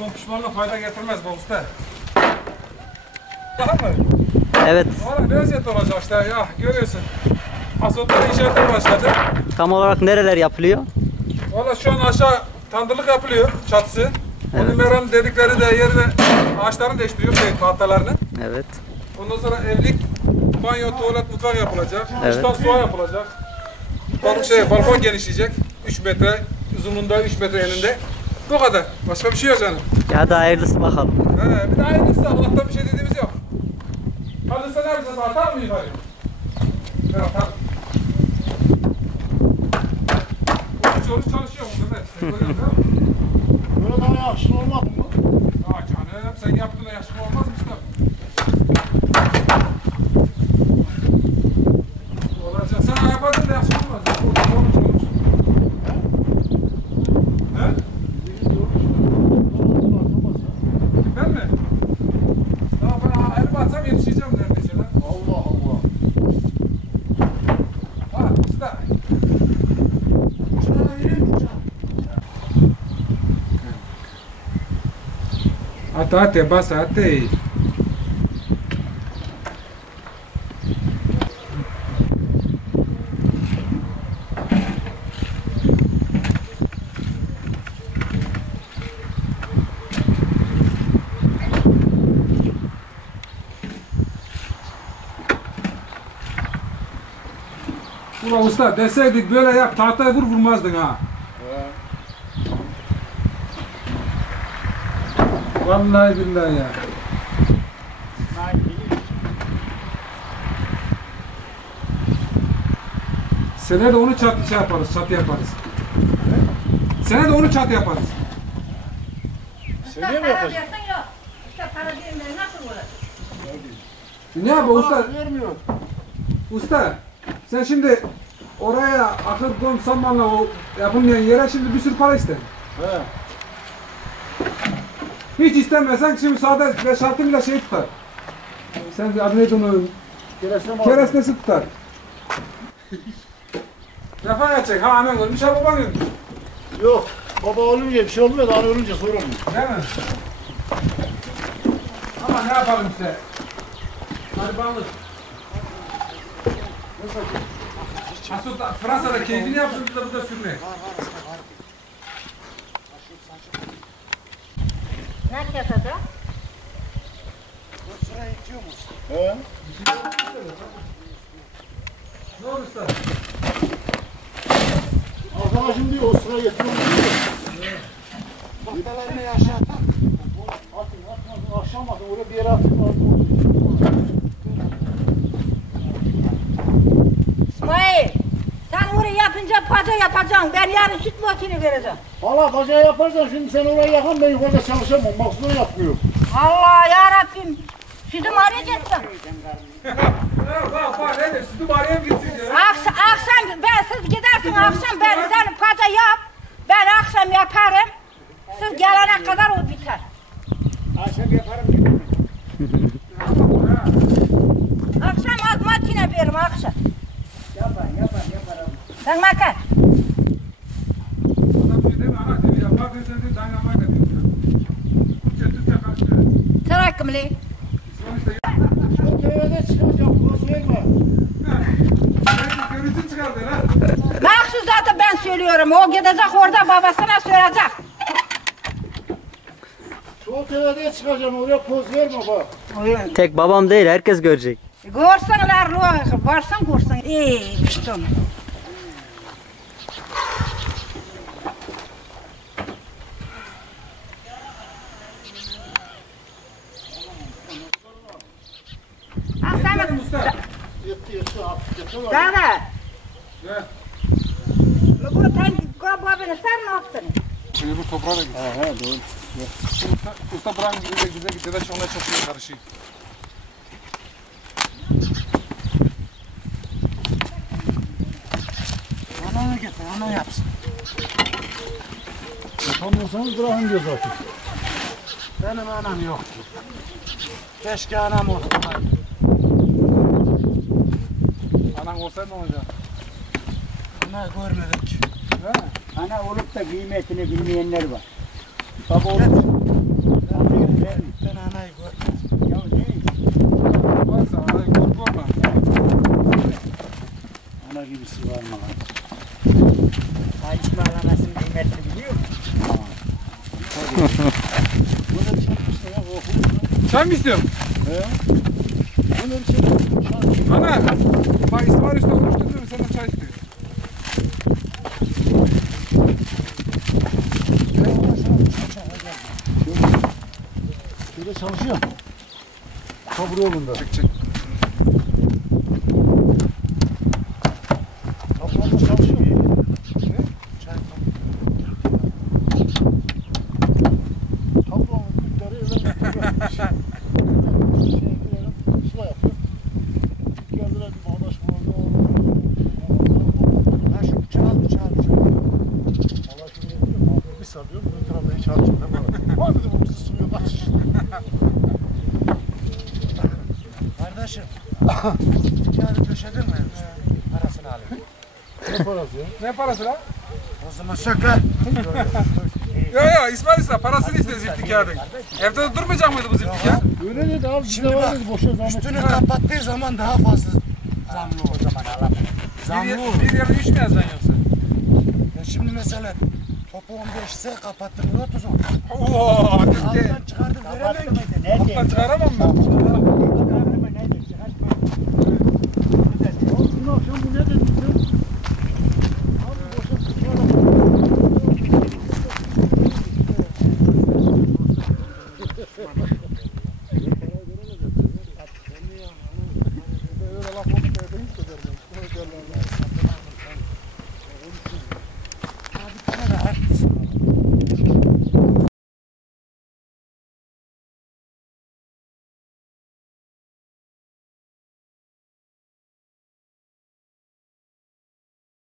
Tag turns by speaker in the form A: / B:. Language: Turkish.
A: Son pişmanla fayda getirmez bu usta. Daha mı?
B: Evet.
A: Valla lezzet olacak işte ya görüyorsun. Asotları inşaata başladı.
B: Tam olarak nereler yapılıyor?
A: Valla şu an aşağı tandırlık yapılıyor çatısı.
B: Evet.
A: Onun meram dedikleri de yerine ağaçlarını değiştiriyor şey, tahtalarını.
B: Evet.
A: Ondan sonra evlilik, banyo, tuvalet, mutfak yapılacak.
B: Evet.
A: Dıştan soğan yapılacak. Balkon, şey, balkon genişleyecek. 3 metre uzunluğunda, 3 metre eninde. Bu kadar. Başka bir şey yok canım.
B: Ya da hayırlısı bakalım.
A: He, bir de aynısı Allah'tan bir şey dediğimiz yok. Kalırsa ne yapacağız? Atar mı yukarı? Evet, atar. Oruç çalışıyor mu Mehmet? Sen görüyorsun değil mi?
C: Böyle daha yakışıklı olmadı mı?
A: Aa canım sen yaptığında yaşlı olmaz mı işte? Olacak. Sen yapadın da yaşlı olmaz. Oruç oruç oruç. He? Ben mi? Ya ben elimi atsam yetişeceğim neredeyse lan.
C: Allah Allah.
A: Ha usta. Atate, ate. Ulan usta deseydik böyle yap tahtaya vur vurmazdın ha. Vallahi billahi ya. Senede onu çatı şey yaparız, çatı yaparız. Senede onu çatı yaparız.
C: Seneye mi
D: yok. İşte para vermeyen nasıl olur?
A: Ne yapalım usta?
C: Vermiyor.
A: Usta, sen şimdi oraya akıl dom samanla o yapılmayan yere şimdi bir sürü para ister.
C: He.
A: Hiç istemezsen şimdi sade 5-6 lira şey tutar. Sen adı neydi
C: mi?
A: Kerestesi tutar. Defa edecek. Ha annen ölmüş ha baban ölmüş.
C: Yok. Baba olunca bir şey olmuyor da anne ölünce sorun mu?
A: Değil mi? Ama ne yapalım işte. Garibanlık. Aslında Fransa'da keyfini yapsın biz de burada sürmek.
D: Ne yapacağız?
C: He.
A: Ne olur usta?
C: Arkadaşım diyor o sıra getiriyor mu diyor. Baktalarını yaşa. Atın akşam atın oraya bir yere atın.
D: İsmail, sen orayı yapınca paça yapacaksın. Ben yarın süt makine vereceğim.
C: Valla bacağı yaparsan şimdi sen orayı yakan ben yukarıda çalışamam. Maksudunu yapmıyorum.
D: Allah ya Rabbim. Sütüm arayacaksın.
A: Bak bak bak ne de sütü bariye mi gitsin ya?
D: Akşam, akşam ben siz gidersin akşam ben sen paça yap. Ben akşam yaparım. Siz gelene kadar o biter.
C: Akşam yaparım.
D: Akşam az makine veririm akşam. Sen
A: çıkardın ha.
D: Maksud zaten ben söylüyorum. O gidecek orada babasına söyleyecek.
C: Şu TV'de çıkacaksın oraya poz verme bak.
B: Tek babam değil herkes görecek.
D: Görsenler lo, varsan görsen. İyi, işte. Ah sen
A: Benim usta.
D: Dada.
A: Ne?
D: Bu sen babını sen ne yaptın?
A: Şimdi bu toprağa da gidiyor.
C: He he doğru.
A: Usta, usta buranın güzel güzel gidiyor da şunlar çok iyi karışıyor.
C: Ananı getir ana yapsın. Yapamıyorsanız bırakın diyor zaten. Benim anam yoktu. Keşke anam olsaydı.
A: Anan olsa ne olacak?
C: Ana görmedik.
A: He?
E: Ana olup da kıymetini bilmeyenler var. Baba olup
C: anayı gör. Ya ne?
A: Varsa ay korkma.
C: Ana gibisi var mı?
E: Anasının kıymetini biliyor musun?
C: Bu ne biçim işte ya okulda.
A: Çay mı istiyorsun?
C: He? Bu ne biçim? Çay.
A: Ana. Bak İsmail Usta konuştu değil mi? Senden çay istiyor.
C: Şöyle çalışıyorum. Kabur yolunda.
A: Çık çık.
E: Kardeşim. Kağıdı döşedin mi? Parasını alayım.
C: Ne parası ya?
A: Ne parası lan?
E: O zaman lan.
A: Yo yo İsmail Usta parasını iste ziplik kağıdın. Evde de durmayacak mıydı bu ziplik ya?
C: Öyle dedi abi,
E: Şimdi bak,
C: boşa zahmet.
E: Üstünü kapattığı zaman daha fazla zamlı o zaman alalım.
A: Bir,
E: Zamlı
A: yer-
E: olur.
A: bir yerde mü yazacaksın yoksa?
E: Ya şimdi mesela topu 15 ise kapattın 30 olur.
A: Oo.
E: Alttan çıkardım veremem ki.
A: Alttan çıkaramam ben.
C: left.